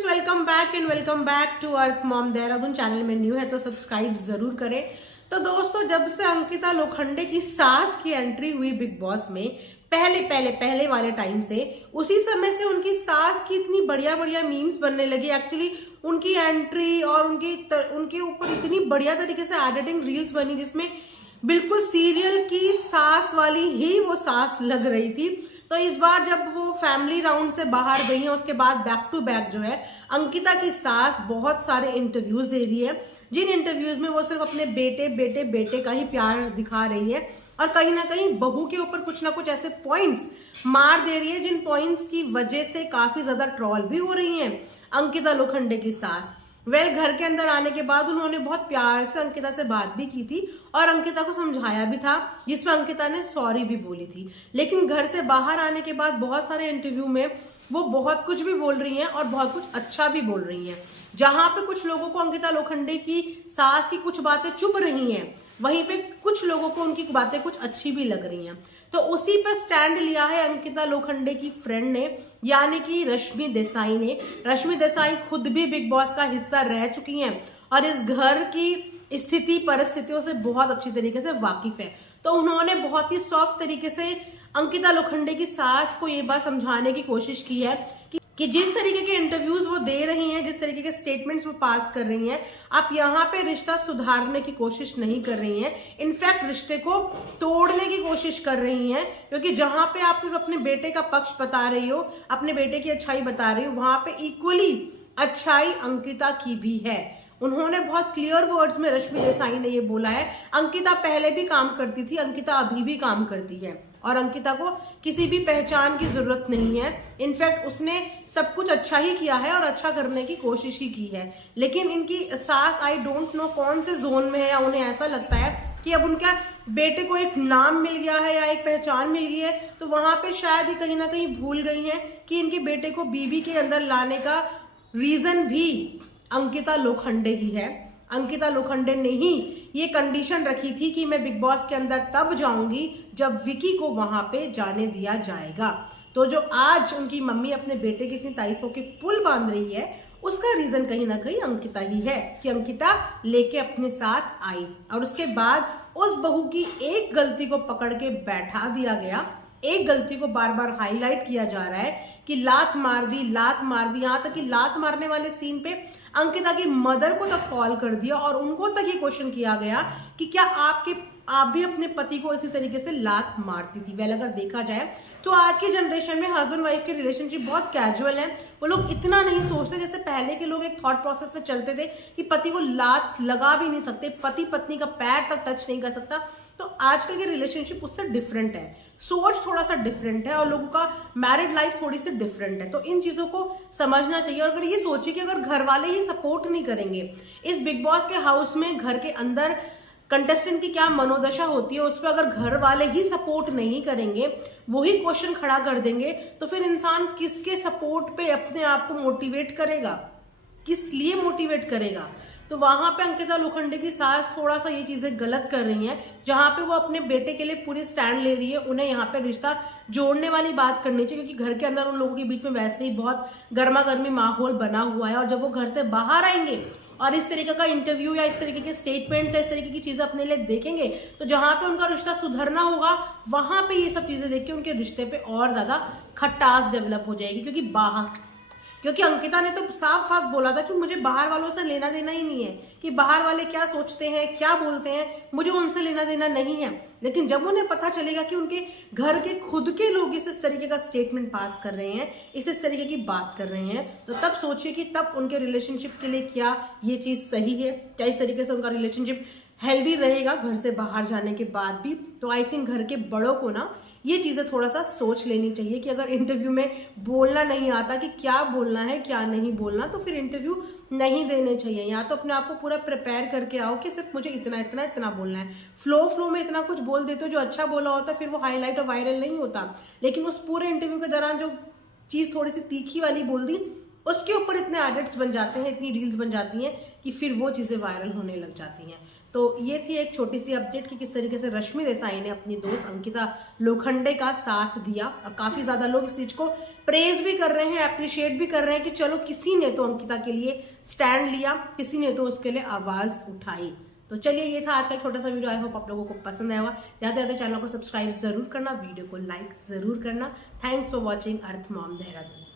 Friends, welcome back to Earth Mom Dehradun. Channel में new है तो सब्सक्राइब जरूर करें। तो दोस्तों, जब से अंकिता लोखंडे की सास की एंट्री हुई बिग बॉस में, पहले वाले टाइम से, उसी समय से उनकी सास की इतनी बढ़िया बढ़िया मीम्स बनने लगी। एक्चुअली उनकी एंट्री और उनके ऊपर इतनी बढ़िया तरीके से एडिटिंग रील्स बनी जिसमें बिल्कुल सीरियल की सास वाली ही वो सास लग रही थी। तो इस बार जब वो फैमिली राउंड से बाहर गई है, उसके बाद बैक टू बैक जो है अंकिता की सास बहुत सारे इंटरव्यूज दे रही है, जिन इंटरव्यूज में वो सिर्फ अपने बेटे का ही प्यार दिखा रही है और कहीं ना कहीं बहू के ऊपर कुछ ना कुछ ऐसे पॉइंट्स मार दे रही है जिन पॉइंट्स की वजह से काफी ज्यादा ट्रॉल भी हो रही है अंकिता लोखंडे की सास। घर के अंदर आने के बाद उन्होंने बहुत प्यार से अंकिता से बात भी की थी और अंकिता को समझाया भी था, जिसमें अंकिता ने सॉरी भी बोली थी। लेकिन घर से बाहर आने के बाद बहुत सारे इंटरव्यू में वो बहुत कुछ भी बोल रही हैं और बहुत कुछ अच्छा भी बोल रही हैं। जहां पे कुछ लोगों को अंकिता लोखंडे की सास की कुछ बातें चुभ रही हैं, वहीं पे कुछ लोगों को उनकी बातें कुछ अच्छी भी लग रही हैं। तो उसी पे स्टैंड लिया है अंकिता लोखंडे की फ्रेंड ने, यानी कि रश्मि देसाई ने। रश्मि देसाई खुद भी बिग बॉस का हिस्सा रह चुकी हैं और इस घर की स्थिति परिस्थितियों से बहुत अच्छी तरीके से वाकिफ है। तो उन्होंने बहुत ही सॉफ्ट तरीके से अंकिता लोखंडे की सास को ये बात समझाने की कोशिश की है कि जिस तरीके के इंटरव्यूज वो दे रही हैं, जिस तरीके के स्टेटमेंट्स वो पास कर रही हैं, आप यहाँ पे रिश्ता सुधारने की कोशिश नहीं कर रही हैं, इनफैक्ट रिश्ते को तोड़ने की कोशिश कर रही हैं। क्योंकि जहां पे आप सिर्फ अपने बेटे का पक्ष बता रही हो, अपने बेटे की अच्छाई बता रही हो, वहां पे इक्वली अच्छाई अंकिता की भी है। उन्होंने बहुत क्लियर वर्ड्स में रश्मि देसाई ने ये बोला है, अंकिता पहले भी काम करती थी, अंकिता अभी भी काम करती है और अंकिता को किसी भी पहचान की जरूरत नहीं है। इनफैक्ट उसने सब कुछ अच्छा ही किया है और अच्छा करने की कोशिश ही की है। लेकिन इनकी सास आई डोंट नो कौन से जोन में है, या उन्हें ऐसा लगता है कि अब उनका बेटे को एक नाम मिल गया है या एक पहचान मिल गई है, तो वहां पे शायद ही कहीं ना कहीं भूल गई है कि इनके बेटे को बीबी के अंदर लाने का रीजन भी अंकिता लोखंडे ही है। अंकिता लोखंडे ने ही ये कंडीशन रखी थी कि मैं बिग बॉस के अंदर तब जाऊंगी जब विकी को वहां पे जाने दिया जाएगा। तो जो आज उनकी मम्मी अपने बेटे की इतनी तारीफों के पुल बांध रही है, उसका रीजन कहीं ना कहीं अंकिता ही है कि अंकिता लेके अपने साथ आई और उसके बाद उस बहू की एक गलती को पकड़ के बैठा दिया गया। एक गलती को बार बार हाईलाइट किया जा रहा है कि लात मार दी, यहां तक कि लात मारने वाले सीन पे अंकिता की मदर को तक कॉल कर दिया और उनको तक ये क्वेश्चन किया गया कि क्या आप भी अपने पति को इसी तरीके से लात मारती थी। वेल, अगर देखा जाए तो आज की जनरेशन में हस्बैंड वाइफ के रिलेशनशिप बहुत कैजुअल है। वो लोग इतना नहीं सोचते जैसे पहले के लोग एक थॉट प्रोसेस से चलते थे कि पति को लात लगा भी नहीं सकते, पति पत्नी का पैर तक टच नहीं कर सकता। तो आजकल के रिलेशनशिप उससे डिफरेंट है, सोच थोड़ा सा डिफरेंट है और लोगों का मैरिड लाइफ थोड़ी सी डिफरेंट है। तो इन चीजों को समझना चाहिए। और अगर ये सोचिए कि अगर घर वाले ही सपोर्ट नहीं करेंगे, इस बिग बॉस के हाउस में घर के अंदर कंटेस्टेंट की क्या मनोदशा होती है, उस पर अगर घर वाले ही सपोर्ट नहीं करेंगे, वही क्वेश्चन खड़ा कर देंगे, तो फिर इंसान किसके सपोर्ट पे अपने आप को मोटिवेट करेगा, किस लिए मोटिवेट करेगा। तो वहां पे अंकिता लोखंडे की सास थोड़ा सा ये चीजें गलत कर रही हैं, जहां पे वो अपने बेटे के लिए पूरी स्टैंड ले रही है। उन्हें यहाँ पे रिश्ता जोड़ने वाली बात करनी चाहिए, क्योंकि घर के अंदर उन लोगों के बीच में वैसे ही बहुत गर्मा गर्मी माहौल बना हुआ है। और जब वो घर से बाहर आएंगे और इस तरीके का इंटरव्यू या इस तरीके के स्टेटमेंट्स या इस तरीके की चीजें अपने लिए देखेंगे, तो जहां पे उनका रिश्ता सुधरना होगा, वहां पे ये सब चीजें देख के उनके रिश्ते पे और ज्यादा खटास डेवलप हो जाएगी। क्योंकि अंकिता ने तो साफ साफ बोला था कि मुझे बाहर वालों से लेना देना ही नहीं है, कि बाहर वाले क्या सोचते हैं, क्या बोलते हैं, मुझे उनसे लेना देना नहीं है। लेकिन जब उन्हें पता चलेगा कि उनके घर के खुद के लोग इस तरीके का स्टेटमेंट पास कर रहे हैं, इस तरीके की बात कर रहे हैं, तो तब सोचिए कि तब उनके रिलेशनशिप के लिए क्या ये चीज सही है, क्या इस तरीके से उनका रिलेशनशिप हेल्दी रहेगा घर से बाहर जाने के बाद भी। तो आई थिंक घर के बड़ों को ना ये चीजें थोड़ा सा सोच लेनी चाहिए कि अगर इंटरव्यू में बोलना नहीं आता कि क्या बोलना है क्या नहीं बोलना, तो फिर इंटरव्यू नहीं देने चाहिए। या तो अपने आप को पूरा प्रिपेयर करके आओ कि सिर्फ मुझे इतना बोलना है। फ्लो में इतना कुछ बोल देते हो जो अच्छा बोला होता है, फिर वो हाईलाइट और वायरल नहीं होता। लेकिन उस पूरे इंटरव्यू के दौरान जो चीज थोड़ी सी तीखी वाली बोल दी, उसके ऊपर इतने एडिट्स बन जाते हैं, इतनी रील्स बन जाती हैं कि फिर वो चीजें वायरल होने लग जाती हैं। तो ये थी एक छोटी सी अपडेट कि किस तरीके से रश्मि देसाई ने अपनी दोस्त अंकिता लोखंडे का साथ दिया। अब काफी ज्यादा लोग इस चीज को प्रेज भी कर रहे हैं, अप्रिशिएट भी कर रहे हैं कि चलो किसी ने तो अंकिता के लिए स्टैंड लिया, किसी ने तो उसके लिए आवाज उठाई। तो चलिए, ये था आज का छोटा सा वीडियो। आई होप आप लोगों को पसंद आया होगा। जाते जाते चैनल को सब्सक्राइब जरूर करना, वीडियो को लाइक जरूर करना। Thanks for watching earth Mom Dehradun.